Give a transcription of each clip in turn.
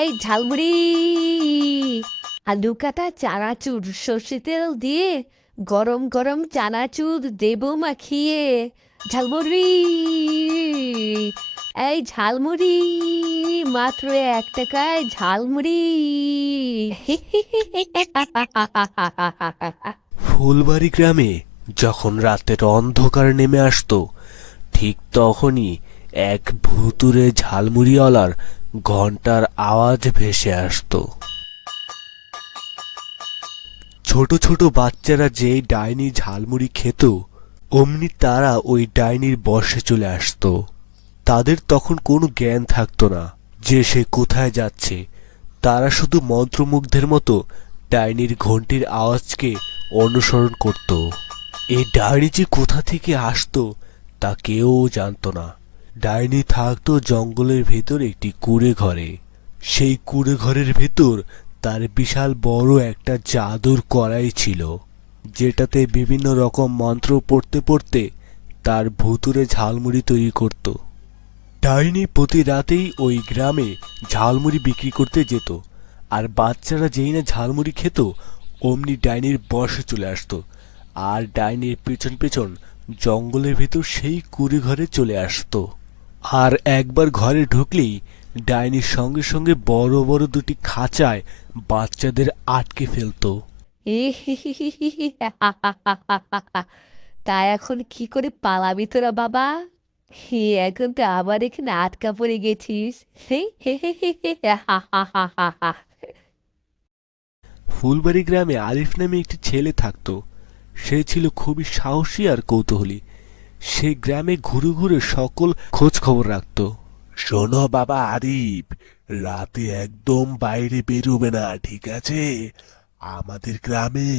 এই ঝালমুড়ি, আলু কাটা চানাচুর সর্ষে তেল দিয়ে গরম গরম চানাচুর দেবো মাখিয়ে। ঝালমুড়ি, এই ঝালমুড়ি, মাত্র 1 টাকায় ঝালমুড়ি। ফুলবাড়ি গ্রামে যখন রাতের অন্ধকার নেমে আসতো, ঠিক তখনই এক ভুতুড়ে ঝালমুড়িওয়ালার ঘন্টার আওয়াজ ভেসে আসতো। ছোট ছোট বাচ্চারা যেই ডাইনি ঝালমুড়ি খেত, অমনি তারা ওই ডাইনির বশে চলে আসতো। তাদের তখন কোনো জ্ঞান থাকতো না যে সে কোথায় যাচ্ছে। তারা শুধু মন্ত্রমুগ্ধের মতো ডাইনির ঘন্টির আওয়াজকে অনুসরণ করত। এই ডাইনি যে কোথা থেকে আসতো তা কেউ জানতো না। ডাইনি থাকতো জঙ্গলের ভেতর একটি কুঁড়ে ঘরে। সেই কুঁড়ে ঘরের ভেতর তার বিশাল বড় একটা জাদুর কড়াই ছিল, যেটাতে বিভিন্ন রকম মন্ত্র পড়তে পড়তে তার ভুতুড়ে ঝালমুড়ি তৈরি করত। ডাইনি প্রতি রাতেই ওই গ্রামে ঝালমুড়ি বিক্রি করতে যেত, আর বাচ্চারা যেই না ঝালমুড়ি খেত অমনি ডাইনির বশে চলে আসতো, আর ডাইনির পেছন পেছন জঙ্গলের ভেতর সেই কুঁড়ে ঘরে চলে আসতো। আর একবার ঘরে ঢুকলেই ডাইনির সঙ্গে সঙ্গে বড় বড় দুটি খাঁচায় বাচ্চাদের আটকে ফেলতো। তা এখন কি করে পালাবি তোরা বাবা? এখন তো আবার এখানে আটকা পড়ে গেছিস। ফুলবাড়ি গ্রামে আরিফ নামে একটি ছেলে থাকতো। সে ছিল খুবই সাহসী আর কৌতূহলী। সে গ্রামে ঘুরে ঘুরে সকল খোঁজ খবর রাখত। শোনো বাবা আরিফ, রাতে একদম বাইরে বেরোবে না, ঠিক আছে? আমাদের গ্রামে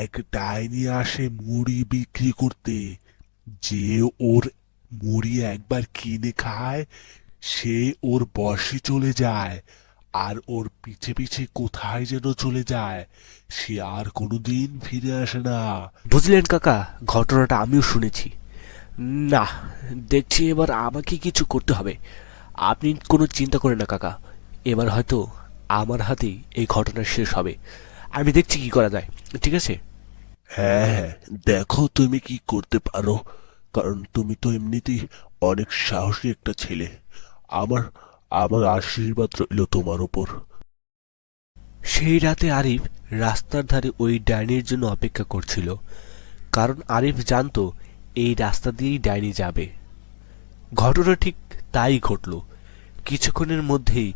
এক ডাইনি আসে মুড়ি বিক্রি করতে। যে ওর মুড়ি একবার কিনে খায়, সে ওর বশে চলে যায়, আর ওর পিছে পিছে কোথায় যেন চলে যায়। সে আর কোনোদিন ফিরে আসে না। বুঝলেন কাকা, ঘটনাটা আমিও শুনেছি। না, দেখছি এবার আমাকে কিছু করতে হবে। আপনি কোনো চিন্তা করেন না কাকা, এবার হয়তো আমার হাতেই এই ঘটনা শেষ হবে। আমি দেখছি কি করা যায়, ঠিক আছে? হ্যাঁ হ্যাঁ, দেখো তুমি কি করতে পারো, কারণ তুমি তো এমনিতেই অনেক সাহসী একটা ছেলে। আমার আমার আশীর্বাদ রইল তোমার উপর। সেই রাতে আরিফ রাস্তার ধারে ওই ডাইনির জন্য অপেক্ষা করছিল, কারণ আরিফ জানতো এই রাস্তা দিয়েই ডাইনি যাবে। ঘটনা ঠিক তাই ঘটল। কিছুক্ষণের মধ্যেই